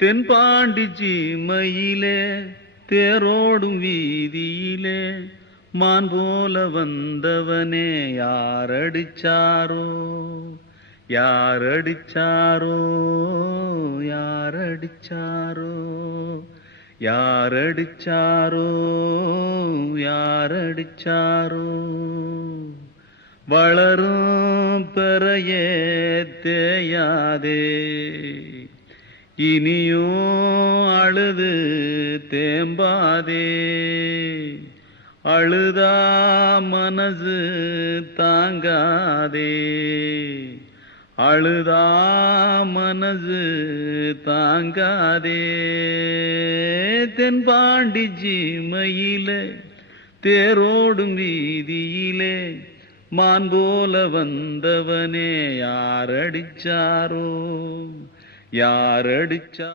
தென்பாண்டி சீமையிலே தேரோடும் வீதியிலே மான் போல வந்தவனே யாரடிச்சாரோ யாரடிச்சாரோ யாரடிச்சாரோ யாரடிச்சாரோ யாரடிச்சாரோ வளரும் பெறையே தேயாதே இனியோ அழுது தேம்பாதே அழுதா மனசு தாங்காதே அழுதா மனசு தாங்காதே தென்பாண்டி சீமையிலே தேரோடும் வீதியிலே மான் போல வந்தவனே யாரடிச்சாரோ யாரடிச்சா